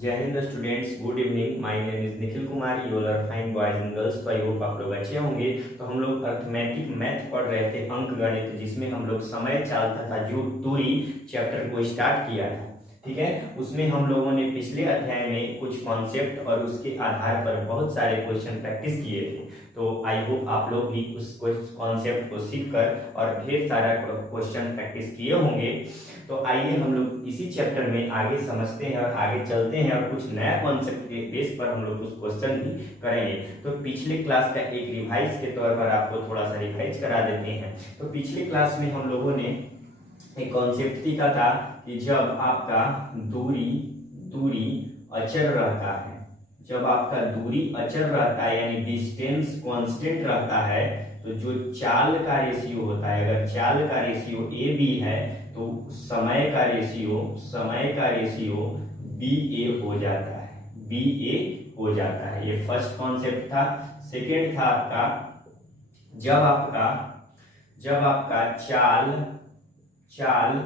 जय हिंद students, good evening. My name is Nikhil Kumar, you are fine boys and girls. तो I hope आप लोग अच्छे होंगे। तो हम लोग अर्थमेटिक मैथ पढ़ रहे थे, अंक गणित, जिसमें हम लोग समय चाल तथा जो दूरी चैप्टर को स्टार्ट किया था। ठीक है, उसमें हम लोगों ने पिछले अध्याय में कुछ कॉन्सेप्ट और उसके आधार पर बहुत सारे क्वेश्चन प्रैक्टिस किए थे। तो आई होप आप लोग भी उस कॉन्सेप्ट को सीखकर और ढेर सारा क्वेश्चन प्रैक्टिस किए होंगे। तो आइए हम लोग इसी चैप्टर में आगे समझते हैं और आगे चलते हैं और कुछ नया कॉन्सेप्ट के बेस पर हम लोग कुछ क्वेश्चन भी करेंगे। तो पिछले क्लास का एक रिवाइज के तौर पर आपको थोड़ा सा रिवाइज करा देते हैं। तो पिछले क्लास में हम लोगों ने एक कॉन्सेप्ट सीखा था कि जब आपका दूरी अचर रहता है, जब आपका दूरी अचर रहता है यानी डिस्टेंस कांस्टेंट रहता है, तो जो चाल का रेशियो होता है, अगर चाल का रेशियो ए बी है तो समय का रेशियो बी ए हो जाता है। ये फर्स्ट कॉन्सेप्ट था। सेकेंड था आपका जब आपका चाल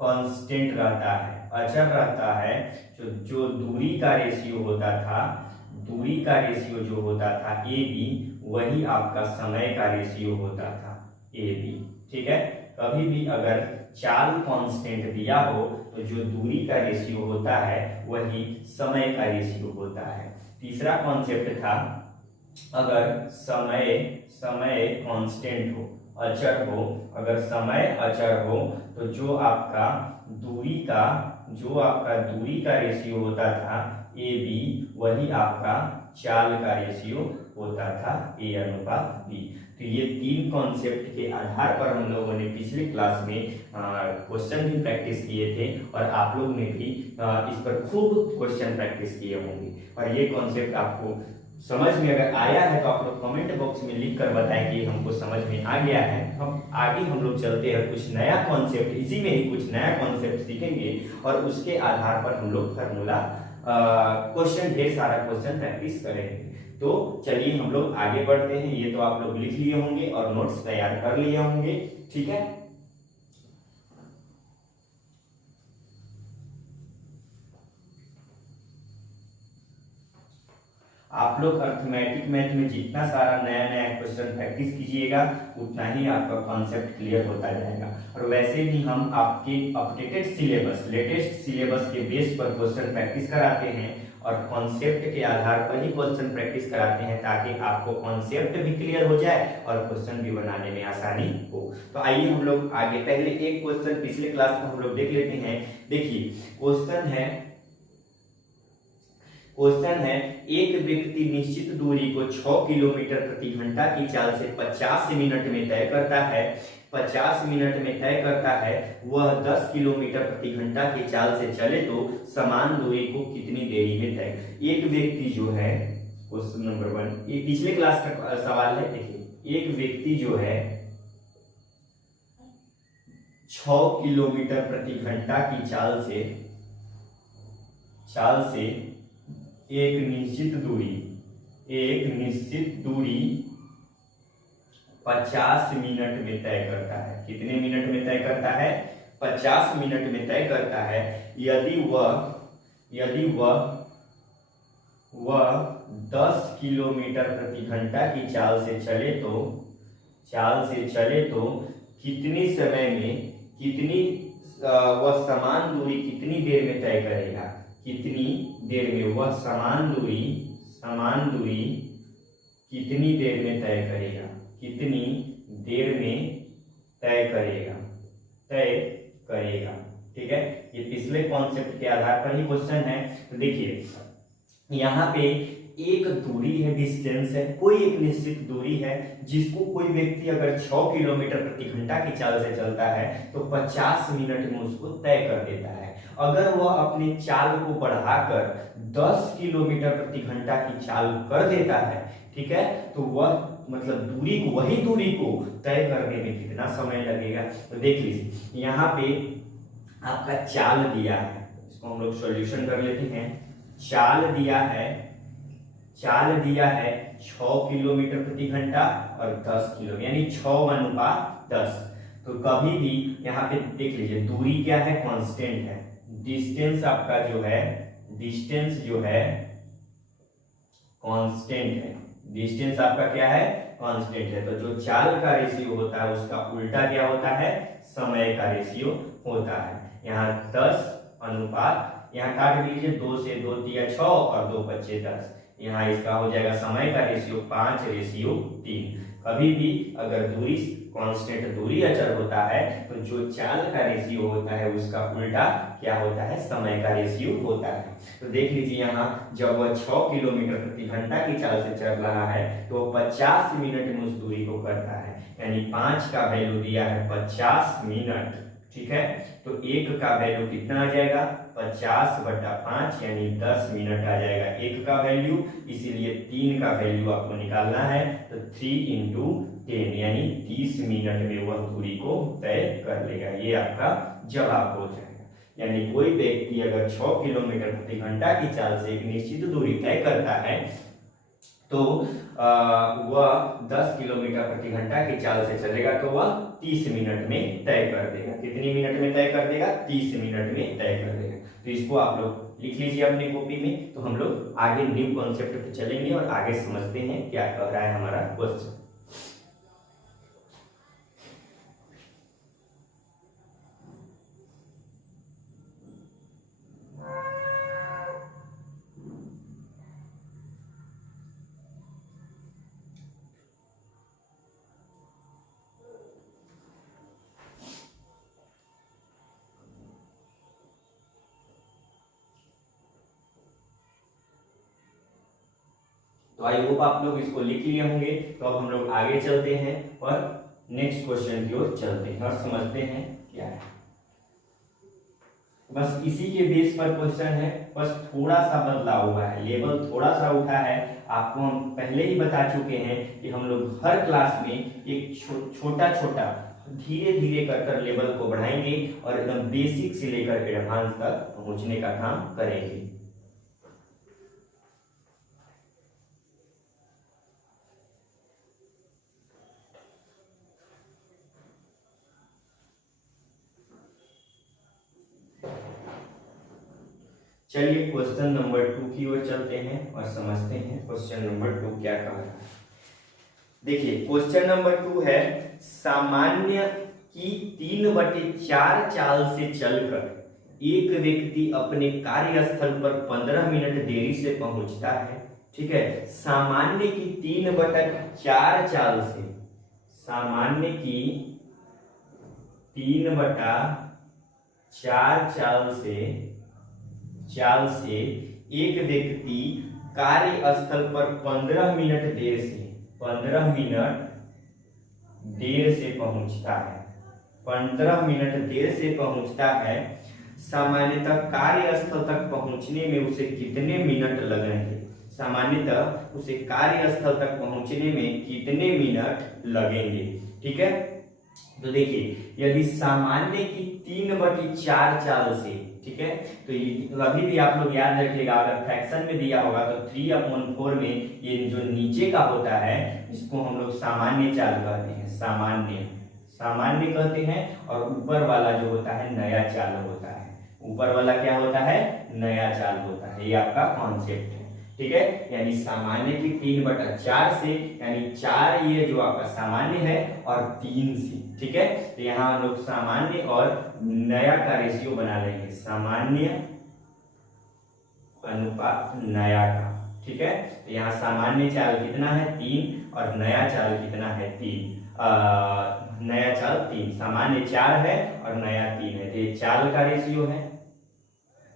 कांस्टेंट रहता है, अचर रहता है, जो दूरी का रेशियो जो होता था ए बी, वही आपका समय का रेशियो होता था ए बी। ठीक है, कभी भी अगर चाल कांस्टेंट दिया हो तो जो दूरी का रेशियो होता है वही समय का रेशियो होता है। तीसरा कॉन्सेप्ट था, अगर समय कांस्टेंट हो, अचर हो, अगर समय अचर हो तो जो आपका दूरी का रेशियो होता था ए बी, वही आपका चाल का रेशियो होता था ए अनुपात बी। तो ये तीन कॉन्सेप्ट के आधार पर हम लोगों ने पिछले क्लास में क्वेश्चन भी प्रैक्टिस किए थे और आप लोग ने भी इस पर खूब क्वेश्चन प्रैक्टिस किए होंगे। और ये कॉन्सेप्ट आपको समझ में अगर आया है तो आप लोग कमेंट बॉक्स में लिख कर बताएं कि हमको समझ में आ गया है। आगे हम लोग चलते हैं, कुछ नया कॉन्सेप्ट, इसी में ही कुछ नया कॉन्सेप्ट सीखेंगे और उसके आधार पर हम लोग फार्मूला क्वेश्चन, ढेर सारा क्वेश्चन प्रैक्टिस करेंगे। तो चलिए हम लोग आगे बढ़ते हैं। ये तो आप लोग लिख लिए होंगे और नोट्स तैयार कर लिए होंगे। ठीक है, आप लोग अर्थमेटिक मैथ में जितना सारा नया नया क्वेश्चन प्रैक्टिस कीजिएगा उतना ही आपका कॉन्सेप्ट क्लियर होता जाएगा। और वैसे भी हम आपके अपडेटेड सिलेबस, लेटेस्ट सिलेबस के बेस पर क्वेश्चन प्रैक्टिस कराते हैं और कॉन्सेप्ट के आधार पर ही क्वेश्चन प्रैक्टिस कराते हैं, ताकि आपको कॉन्सेप्ट भी क्लियर हो जाए और क्वेश्चन भी बनाने में आसानी हो। तो आइए हम लोग आगे, पहले एक क्वेश्चन पिछले क्लास में हम लोग देख लेते हैं। देखिए, क्वेश्चन है एक व्यक्ति निश्चित दूरी को 6 किलोमीटर प्रति घंटा की चाल से 50 मिनट में तय करता है। 50 मिनट में तय करता है, वह 10 किलोमीटर प्रति घंटा की चाल से चले तो समान दूरी को कितनी देरी में तय। एक व्यक्ति जो है, क्वेश्चन नंबर 1, ये पिछले क्लास का सवाल है। देखिए, एक व्यक्ति जो है 6 किलोमीटर प्रति घंटा की चाल से एक निश्चित दूरी 50 मिनट में तय करता है। कितने मिनट में तय करता है? 50 मिनट में तय करता है। यदि वह 10 किलोमीटर प्रति घंटा की चाल से चले तो कितनी समय में वह समान दूरी कितनी देर में तय करेगा? कितनी देर में वह समान दूरी कितनी देर में तय करेगा? कितनी देर में तय करेगा। ठीक है, ये पिछले कॉन्सेप्ट के आधार पर ही क्वेश्चन है। तो देखिए, यहाँ पे एक दूरी है, डिस्टेंस है, कोई एक निश्चित दूरी है जिसको कोई व्यक्ति अगर 6 किलोमीटर प्रति घंटा की चाल से चलता है तो 50 मिनट में उसको तय कर देता है। अगर वह अपनी चाल को बढ़ाकर 10 किलोमीटर प्रति घंटा की चाल कर देता है, ठीक है, तो वह मतलब वही दूरी को तय करने में कितना समय लगेगा। तो देख लीजिए, यहाँ पे आपका चाल दिया है, इसको हम लोग सॉल्यूशन कर लेते हैं। चाल दिया है 6 किलोमीटर प्रति घंटा और 10 किलो, यानी 6:10। तो कभी भी यहाँ पे देख लीजिए, दूरी क्या है? कांस्टेंट है। डिस्टेंस आपका जो है डिस्टेंस जो है कांस्टेंट है, डिस्टेंस आपका क्या है, कांस्टेंट है। तो जो चाल का रेशियो होता है उसका उल्टा क्या होता है, समय का रेशियो होता है। यहाँ 10 अनुपात, यहाँ काट लीजिए, 2 से 2 दिया 6 और 2 बच्चे 10। यहाँ इसका हो जाएगा समय का रेशियो 5:3। कभी भी अगर दूरी कांस्टेंट, दूरी अचर होता है, तो जो चाल का रेशियो होता है उसका उल्टा क्या होता है, समय का रेशियो होता है। तो देख लीजिए यहाँ जब वह 6 किलोमीटर प्रति घंटा की चाल से चल रहा है तो 50 मिनट में उस दूरी को करता है, यानी 5 का वैल्यू दिया है 50 मिनट, ठीक है। तो 1 का वैल्यू कितना आ जाएगा, 50/5 यानी 10 मिनट आ जाएगा 1 का वैल्यू। इसीलिए 3 का वैल्यू आपको निकालना है, तो 3 × 10 यानी 30 मिनट में वह दूरी को तय कर लेगा। ये आपका जवाब हो जाएगा। यानी कोई व्यक्ति अगर 6 किलोमीटर प्रति घंटा की चाल से एक निश्चित दूरी तय करता है तो वह 10 किलोमीटर प्रति घंटा की चाल से चलेगा तो वह 30 मिनट में तय कर देगा। कितनी मिनट में तय कर देगा, 30 मिनट में तय कर देगा। तो इसको आप लोग लिख लीजिए अपनी कॉपी में। तो हम लोग आगे न्यू कॉन्सेप्ट पे चलेंगे और आगे समझते हैं क्या कह रहा है हमारा क्वेश्चन। तो आई होप आप लोग इसको लिख लिए होंगे। तो अब हम लोग आगे चलते हैं और नेक्स्ट क्वेश्चन की ओर चलते हैं और समझते हैं क्या है। बस इसी के बेस पर क्वेश्चन है, बस थोड़ा सा बदला हुआ है, लेवल थोड़ा सा उठा है। आपको हम पहले ही बता चुके हैं कि हम लोग हर क्लास में एक छोटा छोटा धीरे धीरे कर लेवल को बढ़ाएंगे और एकदम बेसिक से लेकर एडवांस तक पहुंचने का काम करेंगे। चलिए क्वेश्चन नंबर 2 की ओर चलते हैं और समझते हैं क्वेश्चन नंबर 2 क्या कह रहा है। देखिए क्वेश्चन नंबर 2 है, सामान्य की 3/4 चाल से चलकर एक व्यक्ति अपने कार्यस्थल पर 15 मिनट देरी से पहुंचता है। ठीक है, सामान्य की 3/4 चाल से, सामान्य की 3/4 चाल से एक व्यक्ति कार्यस्थल पर 15 मिनट देर से पहुंचता है। 15 मिनट देर से पहुंचता है। सामान्यतः कार्यस्थल तक पहुंचने में उसे कितने मिनट लगेंगे, सामान्यतः उसे कार्यस्थल तक पहुंचने में कितने मिनट लगेंगे। ठीक है, तो देखिए यदि सामान्य की 3/4 चाल से, ठीक है, तो अभी भी आप लोग याद रखिएगा, अगर फ्रैक्शन में दिया होगा तो 3/4 में ये जो नीचे का होता है इसको हम लोग सामान्य चाल कहते हैं, सामान्य कहते हैं। और ऊपर वाला जो होता है नया चाल होता है, ऊपर वाला क्या होता है, नया चाल होता है। ये आपका कॉन्सेप्ट है। ठीक है, यानी सामान्य की 3/4 से, यानी 4 ये जो आपका सामान्य है और 3 से। ठीक है, तो यहाँ हम लोग सामान्य और नया का रेशियो बना लेंगे, सामान्य अनुपात नया का। ठीक है, तो यहाँ सामान्य चाल कितना है, 3 और नया चाल कितना है, 3। नया चाल 3, सामान्य 4 है और नया 3 है, तो ये चाल का रेशियो है,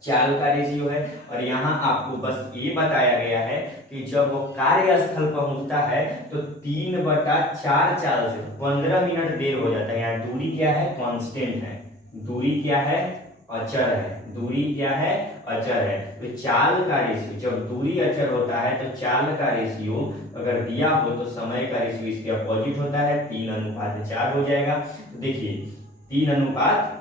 चाल का रेशियो है। और यहाँ आपको बस ये बताया गया है कि जब वो कार्यस्थल पहुंचता है तो 3/4 चाल से 15 मिनट देर हो जाता है। यहाँ दूरी क्या है, कांस्टेंट है, दूरी क्या है, अचर है, दूरी क्या है, अचर है। तो चाल का रेशियो, जब दूरी अचर होता है तो चाल का रेशियो अगर दिया हो तो समय का रेशियो इसके अपोजिट होता है, 3:4 हो जाएगा। तो देखिए 3:4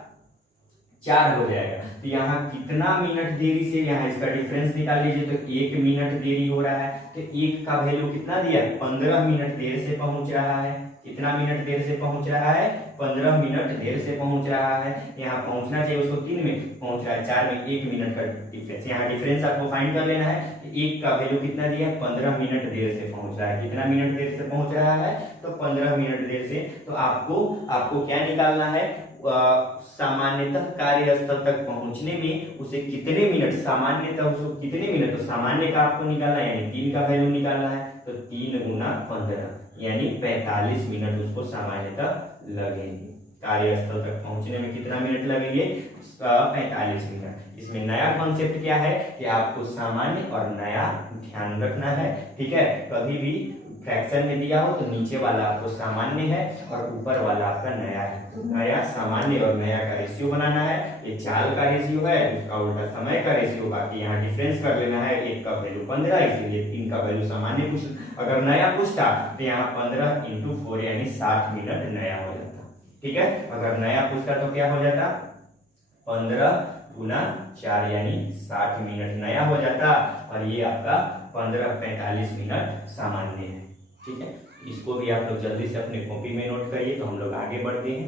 हो जाएगा। तो यहाँ कितना मिनट देरी से, यहाँ इसका डिफरेंस निकाल लीजिए, तो 1 मिनट देरी हो रहा है। तो 1 का वैल्यू कितना दिया, 15 मिनट देर से पहुंच रहा है। कितना मिनट देर से पहुंच रहा है, 15 मिनट देर से पहुंच रहा है। यहाँ पहुंचना चाहिए उसको 3 मिनट, पहुंच रहा है 4 में, 1 मिनट का डिफरेंस। यहाँ डिफरेंस आपको फाइंड कर लेना है। एक का वैल्यू कितना दिया है, 15 मिनट देर से पहुंच रहा है। कितना मिनट देर से पहुंच रहा है, तो 15 मिनट देर से। तो आपको क्या निकालना है, सामान्यतः कार्यस्थल तक पहुंचने में उसे कितने मिनट, सामान्यतः उसको कितने मिनट, तो सामान्य का आपको निकालना है, यानी 3 का वैल्यू निकालना है। तो 3 गुना 15 यानी 45 मिनट उसको सामान्यतः लगेंगे। कार्यस्थल तक पहुंचने में कितना मिनट लगेंगे, 45 मिनट। इसमें नया कॉन्सेप्ट क्या है कि आपको सामान्य और नया ध्यान रखना है, ठीक है। कभी भी फ्रैक्शन में दिया हो तो नीचे वाला आपको सामान्य है और ऊपर वाला आपका नया है। तो नया, सामान्य और नया का रेशियो बनाना है। ये चाल का रेशियो है, उसका उल्टा समय का रेशियो। बाकी यहाँ डिफरेंस कर लेना है, एक का वैल्यू 15 इसलिए 3 का वैल्यू सामान्य पूछ। अगर नया पूछता तो यहाँ 15 × 4 यानी 60 मिनट नया हो जाता, ठीक है। अगर नया पूछता तो क्या हो जाता, 15 गुना 4 यानी 60 मिनट नया हो जाता, और ये आपका 45 मिनट सामान्य है, ठीक है। इसको भी आप लोग जल्दी से अपने कॉपी में नोट करिए। तो हम लोग आगे बढ़ते हैं।